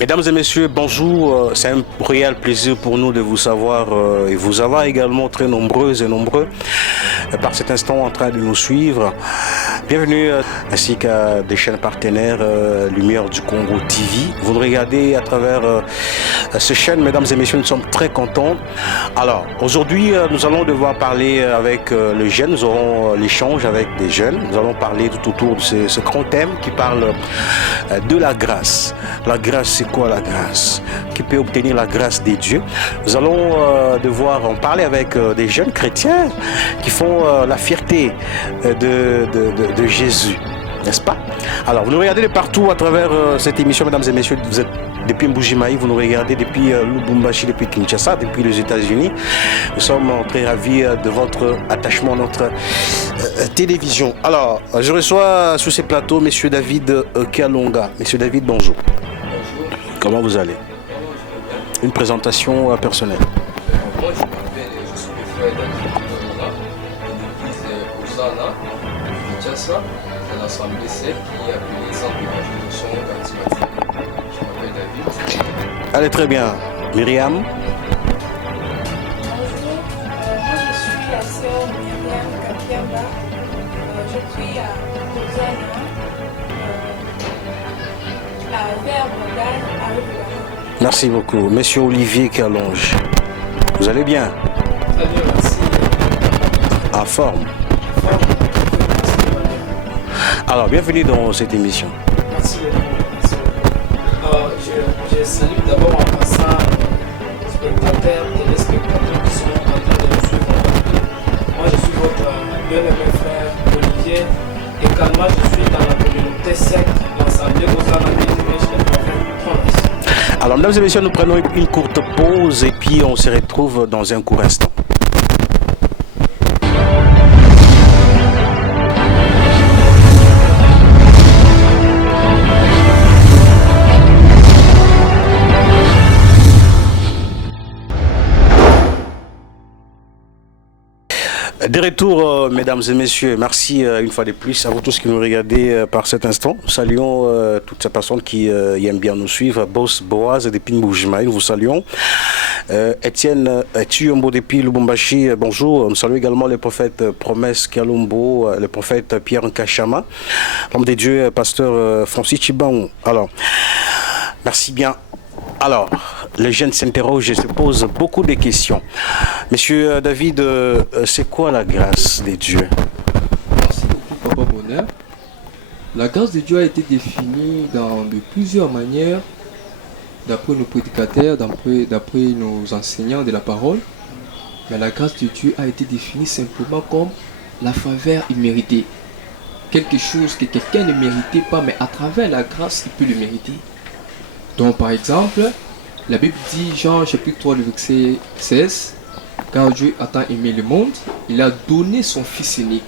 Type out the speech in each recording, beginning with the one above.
Mesdames et messieurs, bonjour. C'est un réel plaisir pour nous de vous savoir et vous avoir également très nombreuses et nombreux par cet instant en train de nous suivre. Bienvenue ainsi qu'à des chaînes partenaires Lumière du Congo TV. Vous nous regardez à travers ces chaînes, mesdames et messieurs, nous sommes très contents. Alors, aujourd'hui, nous allons devoir parler avec les jeunes. Nous aurons l'échange avec des jeunes. Nous allons parler tout autour de ce grand thème qui parle de la grâce. La grâce, c'est quoi la grâce? Qui peut obtenir la grâce des dieux? Nous allons devoir en parler avec des jeunes chrétiens qui font la fierté de Jésus, n'est-ce pas? Alors, vous nous regardez de partout à travers cette émission, mesdames et messieurs. Vous êtes depuis Mbujimayi, vous nous regardez depuis Lubumbashi, depuis Kinshasa, depuis les États-Unis. Nous sommes très ravis de votre attachement à notre télévision. Alors, je reçois sur ces plateaux M. David Kalonga. M. David, bonjour. Bonjour. Comment vous allez? Une présentation personnelle. Moi, je m'appelle, je suis le frère David Kalonga, de l'église Osana, de Kinshasa, de l'Assemblée Sec qui est appelée Centre d'évangélisation charismatique. Je m'appelle David. Allez, très bien. Myriam? Bonjour, moi je suis la sœur Myriam Kapiamba. Je prie à Hosanna, à Verbondal, à Rue. Merci beaucoup. Monsieur Olivier Kalonge, vous allez bien? Très bien, merci. En forme. Alors, bienvenue dans cette émission. Merci. Je salue d'abord en passant les spectateurs et les spectateurs qui sont en train de nous suivre. Moi, je suis votre bien-aimé frère Olivier. Également, je suis dans la communauté sec, l'Assemblée Osana de Alors, mesdames et messieurs, nous prenons une courte pause et puis on se retrouve dans un court instant. De retour, mesdames et messieurs, merci une fois de plus à vous tous qui nous regardez par cet instant. Nous saluons toutes ces personnes qui aiment bien nous suivre. Boss Boaz depuis Mbujimayi, nous vous saluons. Étienne Tuyombo depuis Lubumbashi, bonjour. Nous saluons également le prophète Promesse Kalumbo, le prophète Pierre Nkashama, l'homme de Dieu, pasteur Francis Chibaon. Alors, merci bien. Alors, les jeunes s'interrogent et se posent beaucoup de questions. Monsieur David, c'est quoi la grâce de Dieu? Merci beaucoup, Papa Bonheur. La grâce de Dieu a été définie de plusieurs manières, d'après nos prédicateurs, d'après nos enseignants de la parole. Mais la grâce de Dieu a été définie simplement comme la faveur imméritée. Quelque chose que quelqu'un ne méritait pas, mais à travers la grâce, il peut le mériter. Donc, par exemple, la Bible dit, Jean chapitre 3, le verset 16, « Car Dieu a tant aimé le monde, il a donné son Fils unique. »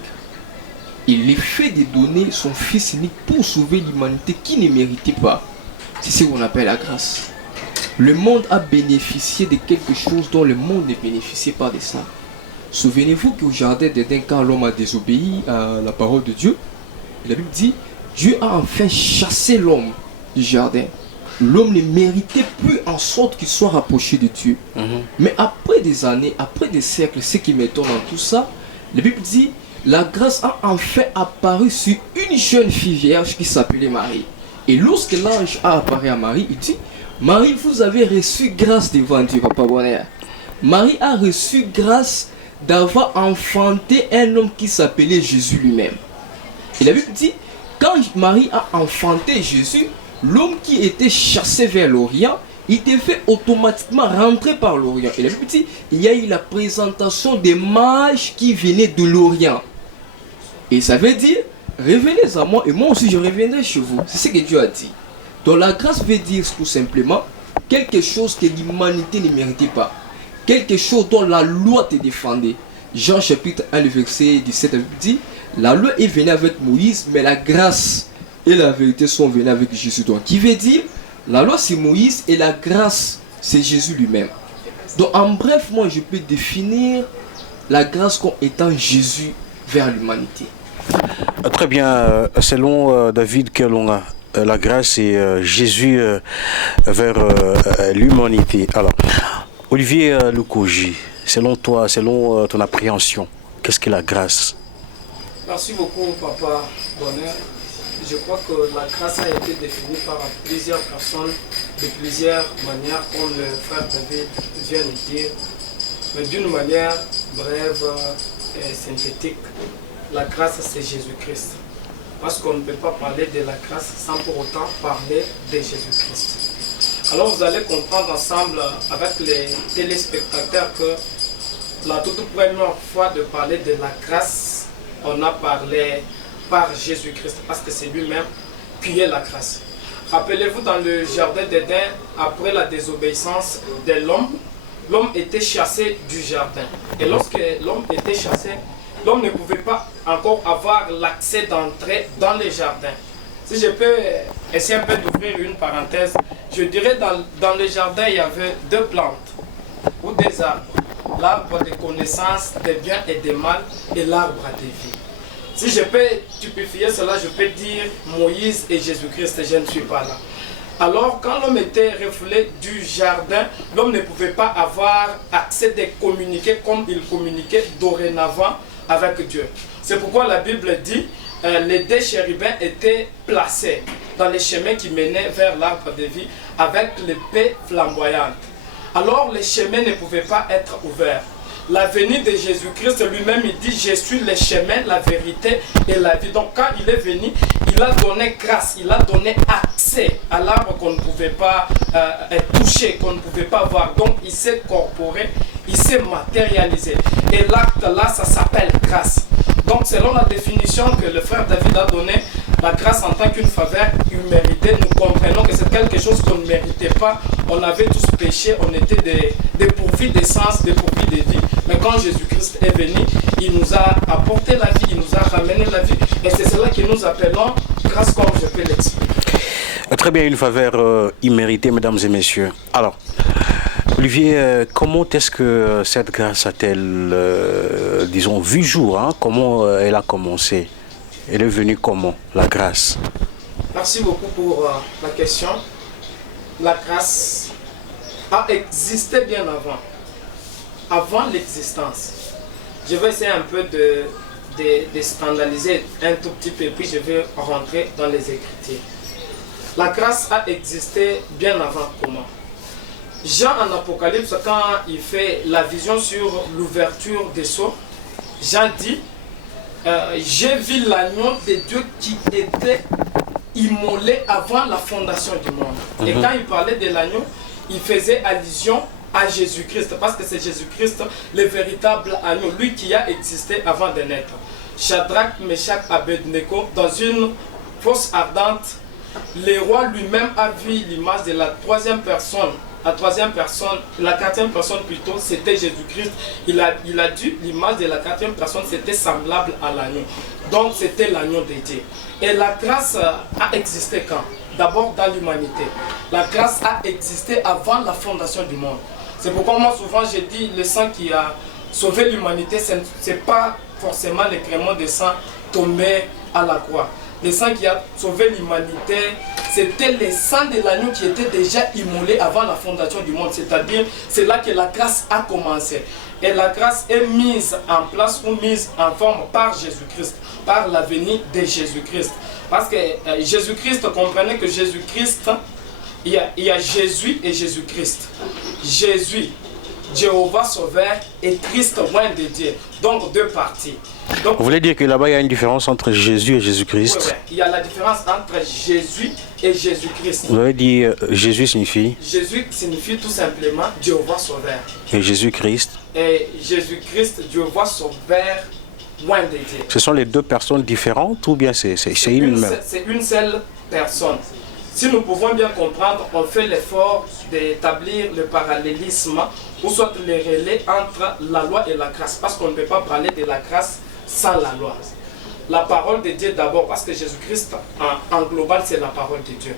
Il est fait de donner son Fils unique pour sauver l'humanité qui ne méritait pas. C'est ce qu'on appelle la grâce. Le monde a bénéficié de quelque chose dont le monde ne bénéficiait pas de ça. Souvenez-vous qu'au jardin d'Éden, quand l'homme a désobéi à la parole de Dieu, la Bible dit, Dieu a enfin chassé l'homme du jardin. L'homme ne méritait plus en sorte qu'il soit rapproché de Dieu. Mais après des années, après des siècles, ce qui m'étonne dans tout ça, la Bible dit, la grâce a enfin apparu sur une jeune fille vierge qui s'appelait Marie. Et lorsque l'ange a apparu à Marie, il dit, Marie, vous avez reçu grâce devant Dieu, Papa Bonheur. Marie a reçu grâce d'avoir enfanté un homme qui s'appelait Jésus lui-même. Et la Bible dit, quand Marie a enfanté Jésus, l'homme qui était chassé vers l'Orient, il devait automatiquement rentrer par l'Orient. Et la Bible dit, il y a eu la présentation des mages qui venaient de l'Orient. Et ça veut dire, revenez à moi et moi aussi je reviendrai chez vous. C'est ce que Dieu a dit. Donc la grâce veut dire tout simplement quelque chose que l'humanité ne méritait pas. Quelque chose dont la loi te défendait. Jean chapitre 1, le verset 17 dit, la loi est venue avec Moïse, mais la grâce et la vérité sont venues avec Jésus. Donc, qui veut dire, la loi c'est Moïse et la grâce c'est Jésus lui-même. Donc en bref, moi je peux définir la grâce comme étant Jésus vers l'humanité. Très bien, selon David Kelonga, la grâce est Jésus vers l'humanité. Alors, Olivier Lukoji, selon toi, selon ton appréhension, qu'est-ce que la grâce? Merci beaucoup, Papa Bonheur. Je crois que la grâce a été définie par plusieurs personnes de plusieurs manières, comme le frère David vient de dire, mais d'une manière brève et synthétique. La grâce, c'est Jésus-Christ. Parce qu'on ne peut pas parler de la grâce sans pour autant parler de Jésus-Christ. Alors vous allez comprendre ensemble avec les téléspectateurs que la toute première fois de parler de la grâce, on a parlé par Jésus-Christ, parce que c'est lui-même qui est la grâce. Rappelez-vous, dans le jardin d'Éden, après la désobéissance de l'homme, l'homme était chassé du jardin. Et lorsque l'homme était chassé, l'homme ne pouvait pas encore avoir l'accès d'entrer dans les jardins. Si je peux essayer un peu d'ouvrir une parenthèse, je dirais dans le jardin, il y avait deux plantes ou des arbres. L'arbre des connaissances des biens et des mal et l'arbre des vies. Si je peux typifier cela, je peux dire Moïse et Jésus-Christ, je ne suis pas là. Alors, quand l'homme était refoulé du jardin, l'homme ne pouvait pas avoir accès de communiquer comme il communiquait dorénavant avec Dieu. C'est pourquoi la Bible dit les deux chérubins étaient placés dans les chemins qui menaient vers l'arbre de vie avec l'épée flamboyante. Alors, les chemins ne pouvaient pas être ouverts. La venue de Jésus-Christ lui-même, il dit, je suis le chemin, la vérité et la vie. Donc quand il est venu, il a donné grâce, il a donné accès à l'arbre qu'on ne pouvait pas toucher, qu'on ne pouvait pas voir. Donc il s'est corporé, il s'est matérialisé. Et l'acte là, ça s'appelle grâce. Donc selon la définition que le frère David a donnée, la grâce en tant qu'une faveur imméritée, nous comprenons que c'est quelque chose qu'on ne méritait pas. On avait tous péché, on était dépourvus d'essence, dépourvus de vie. Mais quand Jésus-Christ est venu, il nous a apporté la vie, il nous a ramené la vie. Et c'est cela que nous appelons grâce, comme je peux l'expliquer. Très bien, une faveur imméritée, mesdames et messieurs. Alors, Olivier, comment est-ce que cette grâce a-t-elle, disons, vu jour, hein? Comment elle a commencé? Elle est venue comment, la grâce? Merci beaucoup pour la question. La grâce a existé bien avant l'existence. Je vais essayer un peu de scandaliser un tout petit peu, puis je vais rentrer dans les Écritures. La grâce a existé bien avant comment? Jean en Apocalypse, quand il fait la vision sur l'ouverture des sceaux, Jean dit j'ai vu l'agneau de Dieu qui était immolé avant la fondation du monde. Et quand il parlait de l'agneau, il faisait allusion à Jésus-Christ, parce que c'est Jésus-Christ le véritable agneau, lui qui a existé avant de naître. Shadrach, Meshach, Abednego, dans une fosse ardente, le roi lui-même a vu l'image de la troisième personne. La quatrième personne plutôt, c'était Jésus-Christ. Il a dit l'image de la quatrième personne, c'était semblable à l'agneau. Donc c'était l'agneau de Dieu. Et la grâce a existé quand? D'abord dans l'humanité. La grâce a existé avant la fondation du monde. C'est pourquoi moi souvent je dis le sang qui a sauvé l'humanité, ce n'est pas forcément le crément de sang tombé à la croix. Le sang qui a sauvé l'humanité, c'était le sang de l'agneau qui était déjà immolé avant la fondation du monde. C'est-à-dire, c'est là que la grâce a commencé. Et la grâce est mise en place ou mise en forme par Jésus-Christ, par la venue de Jésus-Christ. Parce que Jésus-Christ, comprenez que Jésus-Christ, il y a Jésus et Jésus-Christ. Jésus, Jéhovah Sauveur, et Christ, loin de Dieu. Donc deux parties. Donc, vous voulez dire que là-bas il y a une différence entre Jésus et Jésus-Christ? Oui, il y a la différence entre Jésus et Jésus-Christ. Vous avez dit Jésus signifie? Jésus signifie tout simplement Jéhovah Sauveur. Et Jésus-Christ? Et Jésus-Christ, Jéhovah Sauveur, loin de Dieu. Ce sont les deux personnes différentes ou bien c'est une même? C'est une seule personne. Si nous pouvons bien comprendre, on fait l'effort d'établir le parallélisme ou soit le relais entre la loi et la grâce, parce qu'on ne peut pas parler de la grâce sans la loi. La parole de Dieu d'abord, parce que Jésus-Christ en global c'est la parole de Dieu.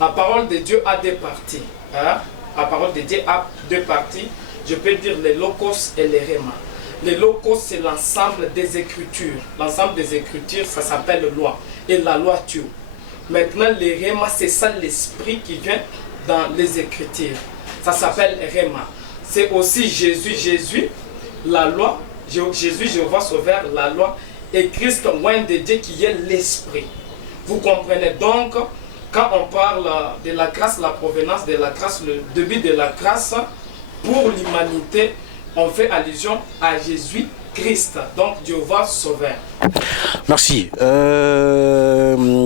La parole de Dieu a deux parties. Hein? La parole de Dieu a deux parties. je peux dire les logos et les réma. Les logos, c'est l'ensemble des écritures. L'ensemble des écritures, ça s'appelle loi. Et la loi tue. Maintenant, les réma, c'est ça l'esprit qui vient dans les écritures. Ça s'appelle réma. C'est aussi Jésus, la loi. Jésus, Jéhovah Sauveur, la loi. Et Christ, loin de Dieu, qui est l'esprit. Vous comprenez donc, quand on parle de la grâce, la provenance de la grâce, le début de la grâce pour l'humanité, on fait allusion à Jésus-Christ, donc Jéhovah Sauveur. Merci.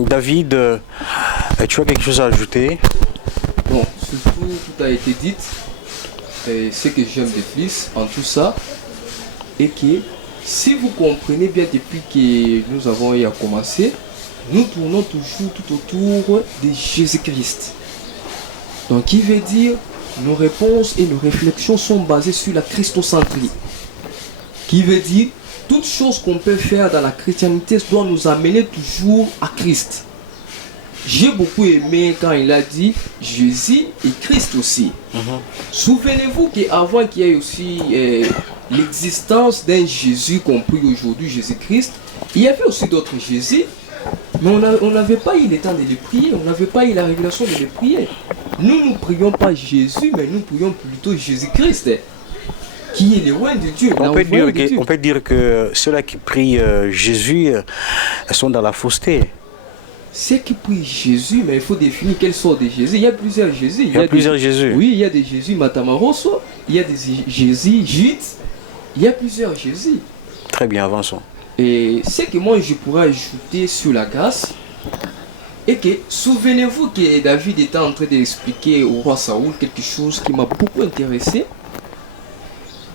David, tu as quelque chose à ajouter? Bon, surtout, tout a été dit. Et ce que j'aime de plus en tout ça, est que si vous comprenez bien depuis que nous avons eu à commencer, nous tournons toujours tout autour de Jésus-Christ. Donc, qui veut dire, nos réponses et nos réflexions sont basées sur la christocentrie. Qui veut dire, toute chose qu'on peut faire dans la chrétienté doit nous amener toujours à Christ. J'ai beaucoup aimé quand il a dit Jésus et Christ aussi. Souvenez-vous qu'avant qu'il y ait aussi l'existence d'un Jésus compris aujourd'hui, Jésus-Christ, il y avait aussi d'autres Jésus, mais on n'avait pas eu le temps de les prier, on n'avait pas eu la révélation de les prier. Nous ne prions pas Jésus, mais nous prions plutôt Jésus-Christ, qui est le roi de Dieu. On peut dire que ceux-là qui prient Jésus sont dans la fausseté. Ceux qui prient Jésus, mais il faut définir quelle sorte de Jésus. Il y a plusieurs Jésus. Il y a plusieurs Jésus. Oui, il y a des Jésus Matamaroso, il y a des Jésus Jude, il y a plusieurs Jésus. Très bien, avançons. Et ce que moi je pourrais ajouter sur la grâce, est que souvenez-vous que David était en train d'expliquer au roi Saoul quelque chose qui m'a beaucoup intéressé.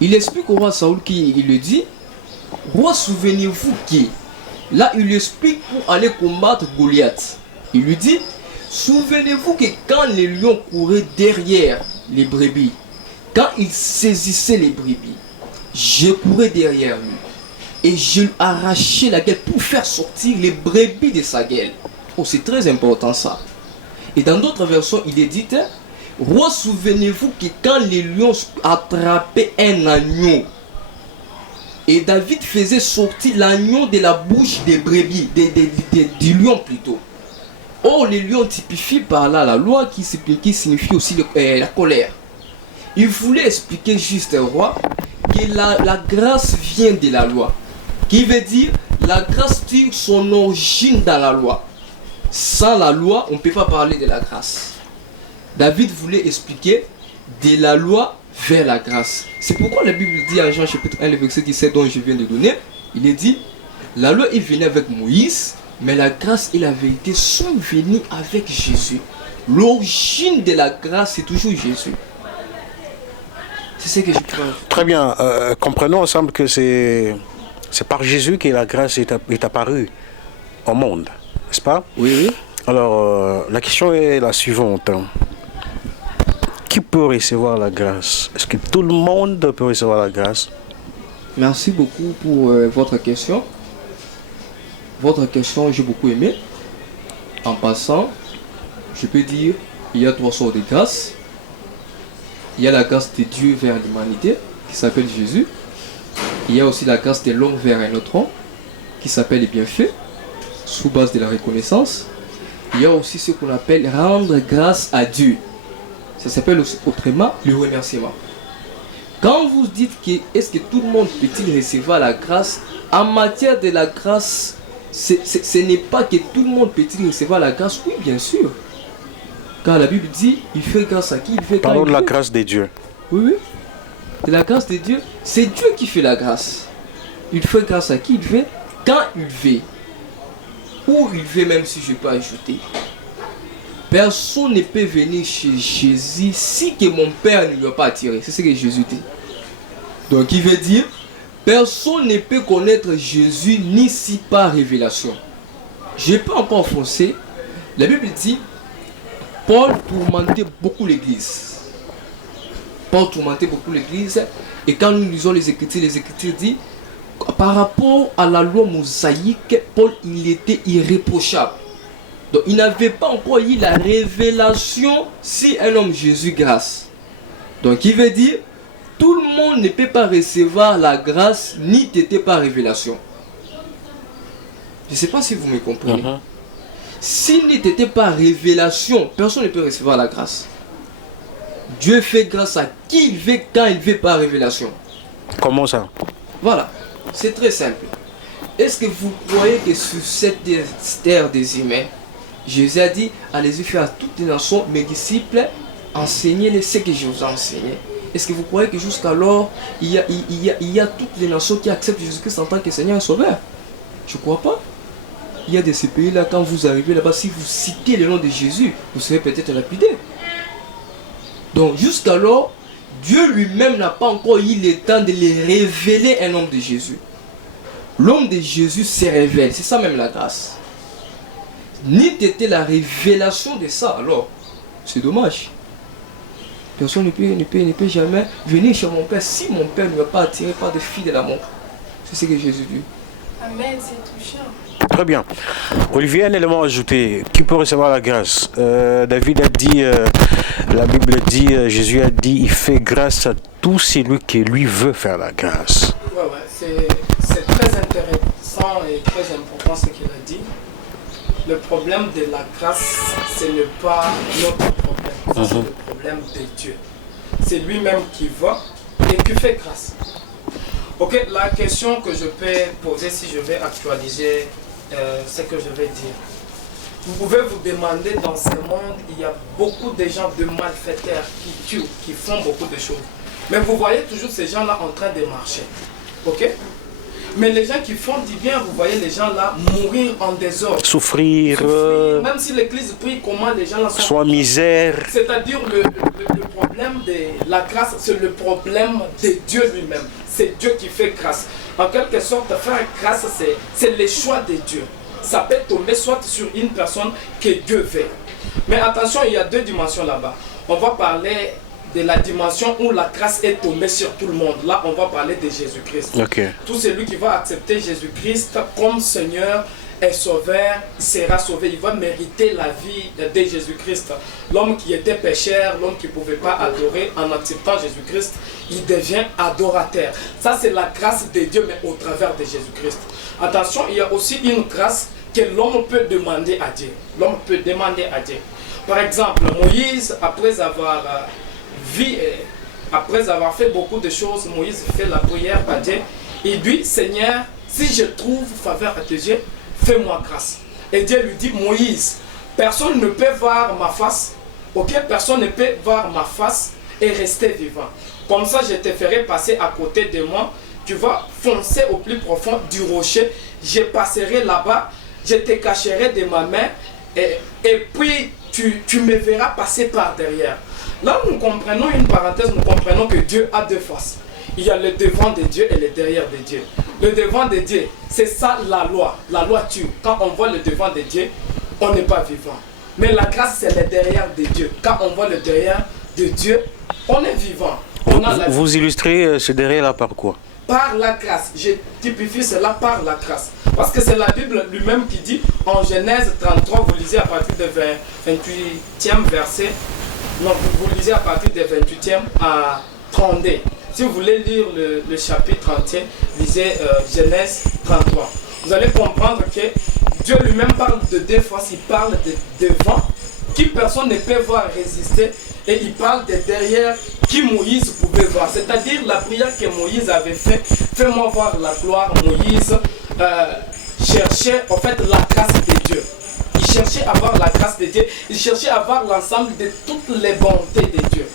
Il explique au roi Saoul qu'il le dit, roi, souvenez-vous que là, il lui explique pour aller combattre Goliath. Il lui dit, souvenez-vous que quand les lions couraient derrière les brebis, quand il saisissait les brebis, je courais derrière lui et je lui arrachais la gueule pour faire sortir les brebis de sa gueule. Oh, c'est très important ça. Et dans d'autres versions, il est dit, roi, souvenez-vous que quand les lions attrapaient un agneau, et David faisait sortir l'agneau de la bouche des brebis, du lion plutôt. Or, les lions typifient par là la loi qui signifie aussi la colère. Il voulait expliquer juste au roi que la grâce vient de la loi. Qui veut dire, la grâce tire son origine dans la loi. Sans la loi, on ne peut pas parler de la grâce. David voulait expliquer de la loi vers la grâce. C'est pourquoi la Bible dit en Jean chapitre 1, le verset 17 dont je viens de donner, il est dit, la loi est venue avec Moïse, mais la grâce et la vérité sont venues avec Jésus. L'origine de la grâce, c'est toujours Jésus. C'est ce que je crois. Très bien. Comprenons ensemble que c'est par Jésus que la grâce est apparue au monde, n'est-ce pas? Oui, oui. Alors, la question est la suivante. Qui peut recevoir la grâce? Est-ce que tout le monde peut recevoir la grâce? Merci beaucoup pour votre question. Votre question, j'ai beaucoup aimé. En passant, je peux dire, il y a trois sortes de grâce. Il y a la grâce de Dieu vers l'humanité, qui s'appelle Jésus. Il y a aussi la grâce de l'homme vers un autre homme, qui s'appelle les bienfaits, sous base de la reconnaissance. Il y a aussi ce qu'on appelle rendre grâce à Dieu. Ça s'appelle aussi autrement le remerciement. Quand vous dites que est-ce que tout le monde peut-il recevoir la grâce, en matière de la grâce, ce n'est pas que tout le monde peut-il recevoir la grâce. Oui, bien sûr. Car la Bible dit, il fait grâce à qui? Il fait Parlons de la grâce de Dieu. Oui, oui. De la grâce de Dieu. C'est Dieu qui fait la grâce. Il fait grâce à qui? Il fait quand il veut. Où il veut, même si je peux ajouter. Personne ne peut venir chez Jésus si que mon Père ne lui a pas attiré. C'est ce que Jésus dit. Donc il veut dire, personne ne peut connaître Jésus ni si par révélation. Je peux encore enfoncer. La Bible dit, Paul tourmentait beaucoup l'église. Paul tourmentait beaucoup l'église. Et quand nous lisons les Écritures disent, par rapport à la loi mosaïque, Paul, il était irréprochable. Donc il n'avait pas encore eu la révélation si un homme Jésus grâce. Donc il veut dire, tout le monde ne peut pas recevoir la grâce ni t'était par révélation. Je ne sais pas si vous me comprenez. S'il n'était pas révélation, personne ne peut recevoir la grâce. Dieu fait grâce à qui il veut, quand il veut, par révélation. Comment ça? Voilà, c'est très simple. Est-ce que vous croyez que sur cette terre des humains, Jésus a dit, allez-y faire à toutes les nations, mes disciples, enseignez-les ce que je vous ai enseigné. Est-ce que vous croyez que jusqu'alors, il y a toutes les nations qui acceptent Jésus-Christ en tant que Seigneur et Sauveur? Je ne crois pas. Il y a de ces pays-là, quand vous arrivez là-bas, si vous citez le nom de Jésus, vous serez peut-être lapidé. Donc jusqu'alors, Dieu lui-même n'a pas encore eu le temps de les révéler un homme de Jésus. L'homme de Jésus se révèle, c'est ça même la grâce. Ni t'était la révélation de ça, alors c'est dommage. Personne ne peut jamais venir chez mon Père si mon Père ne m'a pas attiré par des filles de l'amour. C'est ce que Jésus dit. Amen, c'est touchant. Très bien. Olivier, un élément ajouté. Qui peut recevoir la grâce? David a dit, la Bible dit, Jésus a dit, il fait grâce à tout celui qui lui veut faire la grâce. Ouais, c'est très intéressant et très important ce qu'il a dit. Le problème de la grâce, ce n'est pas notre problème, c'est le problème de Dieu. C'est lui-même qui va et qui fait grâce. Ok, la question que je peux poser si je vais actualiser ce que je vais dire. Vous pouvez vous demander, dans ce monde, il y a beaucoup de gens de malfaiteurs qui tuent, qui font beaucoup de choses. Mais vous voyez toujours ces gens-là en train de marcher. Ok? Mais les gens qui font du bien, vous voyez les gens là mourir en désordre. Souffrir. Même si l'église prie, comment les gens là sont. Soit misère. C'est-à-dire le problème de la grâce, c'est le problème de Dieu lui-même. C'est Dieu qui fait grâce. En quelque sorte, faire grâce, c'est le choix de Dieu. Ça peut tomber soit sur une personne que Dieu veut. Mais attention, il y a deux dimensions là-bas. On va parler de la dimension où la grâce est tombée sur tout le monde. Là, on va parler de Jésus-Christ. Okay. Tout celui qui va accepter Jésus-Christ comme Seigneur et Sauveur sera sauvé. Il va mériter la vie de Jésus-Christ. L'homme qui était pécheur, l'homme qui ne pouvait pas adorer, en acceptant Jésus-Christ, il devient adorateur. Ça, c'est la grâce de Dieu, mais au travers de Jésus-Christ. Attention, il y a aussi une grâce que l'homme peut demander à Dieu. L'homme peut demander à Dieu. Par exemple, Moïse, après avoir fait beaucoup de choses, Moïse fait la prière à Dieu. Il dit, Seigneur, si je trouve faveur à tes yeux, fais-moi grâce. Et Dieu lui dit, Moïse, personne ne peut voir ma face, ok? Personne ne peut voir ma face et rester vivant. Comme ça, je te ferai passer à côté de moi. Tu vas foncer au plus profond du rocher. Je passerai là-bas, je te cacherai de ma main et puis tu me verras passer par derrière. Là, nous comprenons une parenthèse, nous comprenons que Dieu a deux faces. Il y a le devant de Dieu et le derrière de Dieu. Le devant de Dieu, c'est ça la loi. La loi tue. Quand on voit le devant de Dieu, on n'est pas vivant. Mais la grâce, c'est le derrière de Dieu. Quand on voit le derrière de Dieu, on est vivant. Vous illustrez ce derrière-là par quoi? Par la grâce. Je typifie cela par la grâce. Parce que c'est la Bible lui-même qui dit, en Genèse 33, vous lisez à partir du 28e verset. Non, vous lisez à partir du 28e à 32. Si vous voulez lire le chapitre 31, lisez Genèse 33. Vous allez comprendre que Dieu lui-même parle de deux faces. Il parle de devant, qui personne ne peut voir résister. Et il parle de derrière, qui Moïse pouvait voir. C'est-à-dire la prière que Moïse avait fait. Fais-moi voir la gloire. Moïse cherchait en fait la grâce de Dieu. Il cherchait à voir la grâce de Dieu. Il cherchait à voir l'ensemble de toutes les bontés de Dieu.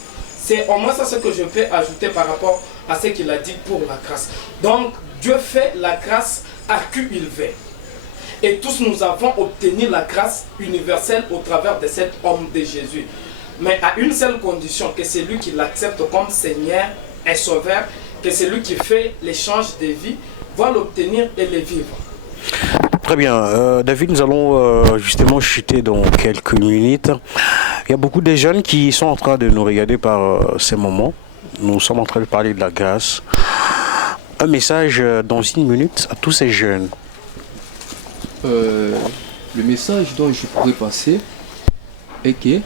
C'est au moins ça ce que je peux ajouter par rapport à ce qu'il a dit pour la grâce. Donc, Dieu fait la grâce à qui il veut. Et tous nous avons obtenu la grâce universelle au travers de cet homme de Jésus. Mais à une seule condition, que c'est lui qui l'accepte comme Seigneur et Sauveur, que c'est lui qui fait l'échange de vie, va l'obtenir et le vivre. Très bien. David, nous allons justement chuter dans quelques minutes. Il y a beaucoup de jeunes qui sont en train de nous regarder par ces moments. Nous sommes en train de parler de la grâce. Un message dans une minute à tous ces jeunes. Le message dont je pourrais passer est que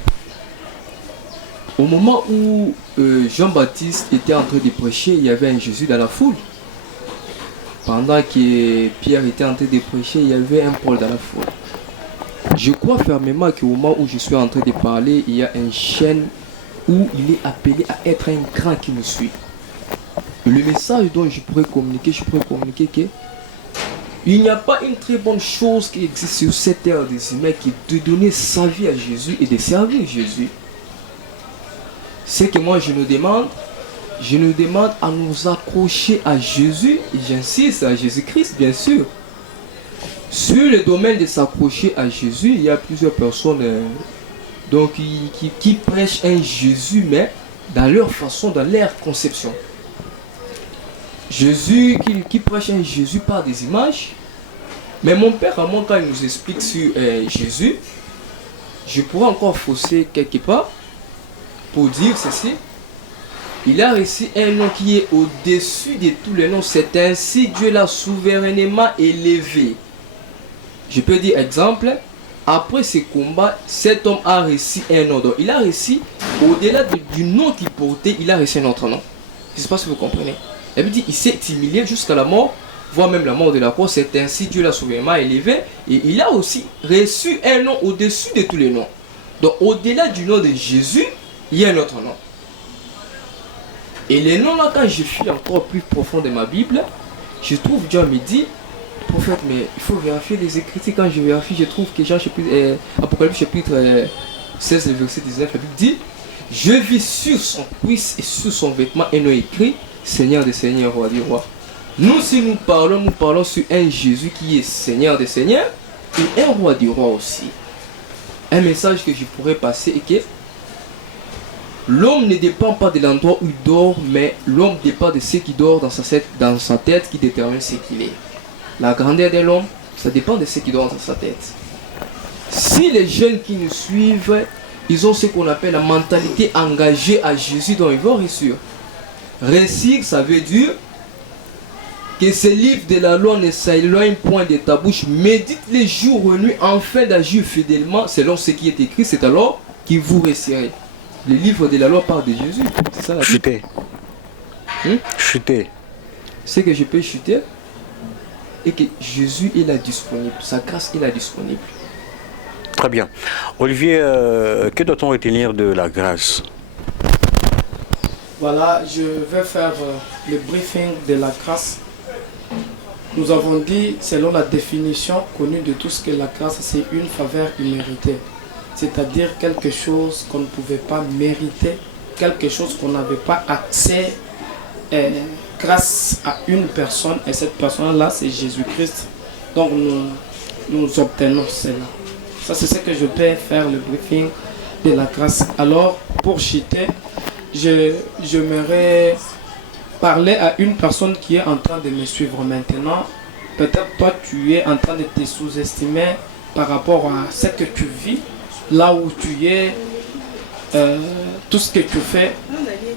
Au moment où Jean-Baptiste était en train de prêcher, il y avait un Jésus dans la foule. Pendant que Pierre était en train de prêcher, il y avait un Paul dans la foule. Je crois fermement qu'au moment où je suis en train de parler, il y a un chêne où il est appelé à être un grand qui me suit. Le message dont je pourrais communiquer que il n'y a pas une très bonne chose qui existe sur cette terre des humains qui est de donner sa vie à Jésus et de servir Jésus. C'est que moi je nous demande à nous accrocher à Jésus, et j'insiste à Jésus-Christ bien sûr. Sur le domaine de s'accrocher à Jésus, il y a plusieurs personnes qui prêchent un Jésus, mais dans leur façon, dans leur conception. Jésus, qui prêche un Jésus par des images. Mais mon père, à moi, quand il nous explique sur Jésus, je pourrais encore fausser quelque part pour dire ceci. Il a reçu un nom qui est au-dessus de tous les noms. C'est ainsi Dieu l'a souverainement élevé. Je peux dire exemple, après ce combat, cet homme a reçu un nom. Donc il a reçu, au-delà du nom qu'il portait, il a reçu un autre nom. Je ne sais pas si vous comprenez. Elle dit, il s'est humilié jusqu'à la mort, voire même la mort de la croix. C'est ainsi Dieu l'a souverainement élevé. Et il a aussi reçu un nom au-dessus de tous les noms. Donc au-delà du nom de Jésus, il y a un autre nom. Et les noms là, quand je suis encore plus profond de ma Bible, je trouve Dieu me dit, prophète, mais il faut vérifier les Écritures. Quand je vérifie, je trouve que Apocalypse chapitre 16, verset 19, la Bible dit, je vis sur son cuisse et sur son vêtement un nom écrit, Seigneur des Seigneurs, Roi des Rois. Nous, si nous parlons sur un Jésus qui est Seigneur des Seigneurs et un Roi des Rois aussi. Un message que je pourrais passer est que l'homme ne dépend pas de l'endroit où il dort, mais l'homme dépend de ce qui dort dans sa tête qui détermine ce qu'il est. La grandeur de l'homme, ça dépend de ce qui dort dans sa tête. Si les jeunes qui nous suivent, ils ont ce qu'on appelle la mentalité engagée à Jésus, dont ils vont réussir. Réussir, ça veut dire que ce livre de la loi ne s'éloigne point de ta bouche. Médite les jours et nuits afin d'agir fidèlement selon ce qui est écrit. C'est alors que vous réussirez. Le livre de la loi parle de Jésus. C'est ça la Chuter. Chuter. C'est que je peux chuter et que Jésus est là disponible. Sa grâce est là disponible. Très bien. Olivier, que doit-on retenir de la grâce? Voilà, je vais faire le briefing de la grâce. Nous avons dit, selon la définition connue de tout ce que la grâce, c'est une faveur imméritée. C'est-à-dire quelque chose qu'on ne pouvait pas mériter, quelque chose qu'on n'avait pas accès grâce à une personne. Et cette personne-là, c'est Jésus-Christ. Donc nous obtenons cela. Ça, c'est ce que je peux faire, le briefing de la grâce. Alors, pour chuter, j'aimerais parler à une personne qui est en train de me suivre maintenant. Peut-être toi, tu es en train de te sous-estimer par rapport à ce que tu vis, là où tu es, tout ce que tu fais.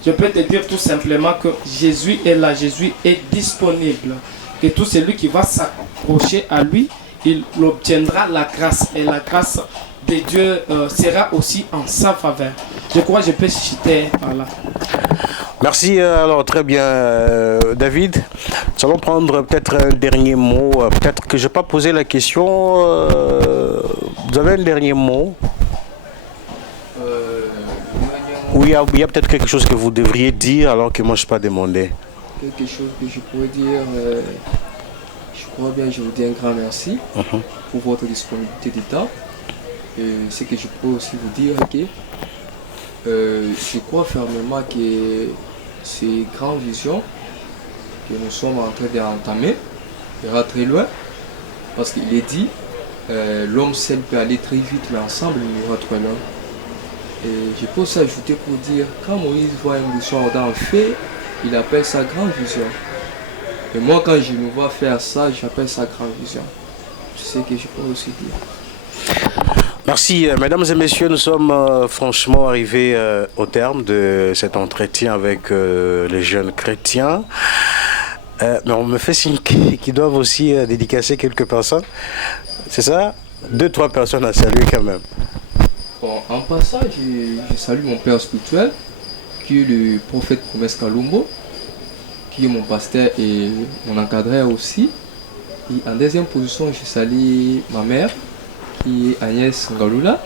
Je peux te dire tout simplement que Jésus est là, Jésus est disponible. Et tout celui qui va s'accrocher à lui, il obtiendra la grâce. Et la grâce de Dieu sera aussi en sa faveur. Je crois que je peux citer par là. Merci, alors très bien David. Nous allons prendre peut-être un dernier mot. Peut-être que je n'ai pas posé la question. Vous avez un dernier mot? Oui, il y a peut-être quelque chose que vous devriez dire alors que moi je ne suis pas demandé. Quelque chose que je pourrais dire, je crois bien, je vous dis un grand merci pour votre disponibilité de temps. Ce que je peux aussi vous dire, je crois fermement que ces grandes visions que nous sommes en train d'entamer ira très loin, parce qu'il est dit, l'homme seul peut aller très vite, mais ensemble il ira très loin. Et je peux aussi ajouter pour dire, quand Moïse voit un buisson ardent en feu, il appelle ça grande vision. Et moi, quand je me vois faire ça, j'appelle ça grande vision. C'est ce que je peux aussi dire. Merci, mesdames et messieurs, nous sommes franchement arrivés au terme de cet entretien avec les jeunes chrétiens. Mais on me fait signe qu'ils doivent aussi dédicacer quelques personnes. C'est ça? 2-3 personnes à saluer quand même. Bon, en passant, je salue mon père spirituel, qui est le prophète Promesse Kalumbo, qui est mon pasteur et mon encadreur aussi. Et en deuxième position, je salue ma mère, qui est Agnès Ngalula.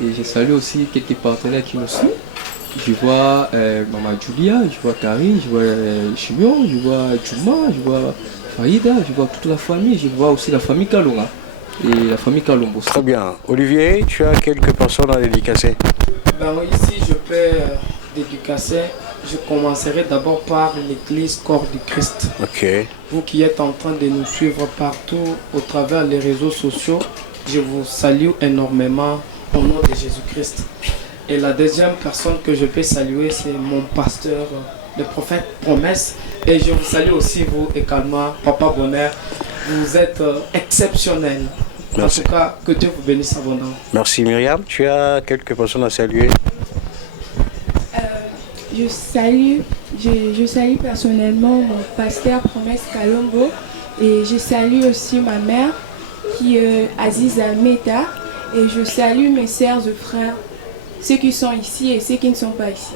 Et je salue aussi quelques partenaires qui nous suivent. Je vois Maman Julia, je vois Karine, je vois Chimion, je vois Juma, je vois Faïda, je vois toute la famille, je vois aussi la famille Kalunga et la famille Kalumbo. Très bien. Olivier, tu as quelques personnes à dédicacer? Ben oui, si je peux dédicacer, je commencerai d'abord par l'église Corps du Christ. Ok. Vous qui êtes en train de nous suivre partout au travers des réseaux sociaux, je vous salue énormément au nom de Jésus-Christ. Et la deuxième personne que je peux saluer, c'est mon pasteur, le prophète Promesse. Et je vous salue aussi, vous également, Papa Bonheur. Vous êtes exceptionnel. Merci. En tout cas, que Dieu vous bénisse abondamment. Merci Myriam. Tu as quelques personnes à saluer? Je salue personnellement mon pasteur Promesse Kalombo et je salue aussi ma mère qui est Aziza Meta et je salue mes sœurs et frères, ceux qui sont ici et ceux qui ne sont pas ici.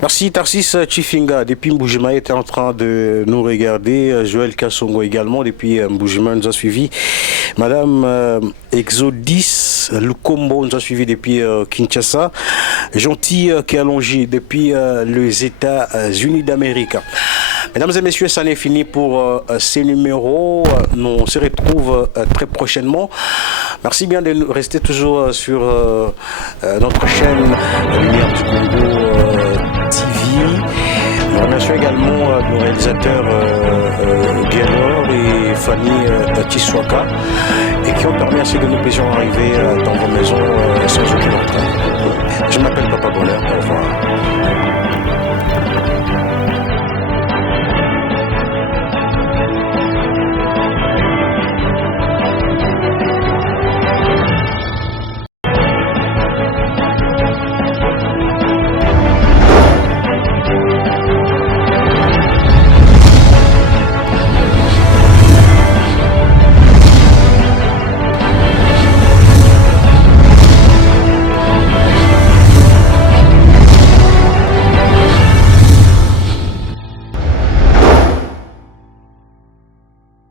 Merci Tarsis Chifinga. Depuis Mboujima était en train de nous regarder. Joël Kassongo également. Depuis Mboujima nous a suivi. Madame Exodis Lukombo nous a suivi depuis Kinshasa. Gentil Kialongi depuis les États-Unis d'Amérique. Mesdames et messieurs, ça n'est fini pour ces numéros. On se retrouve très prochainement. Merci bien de rester toujours sur notre chaîne Lumière du Congo TV. Nous remercions également nos réalisateurs Guélor et Fanny Tiswaka et qui ont permis à ce que nous puissions arriver dans vos maisons sans aucune entrave. Je m'appelle Papa Bonheur. Au revoir.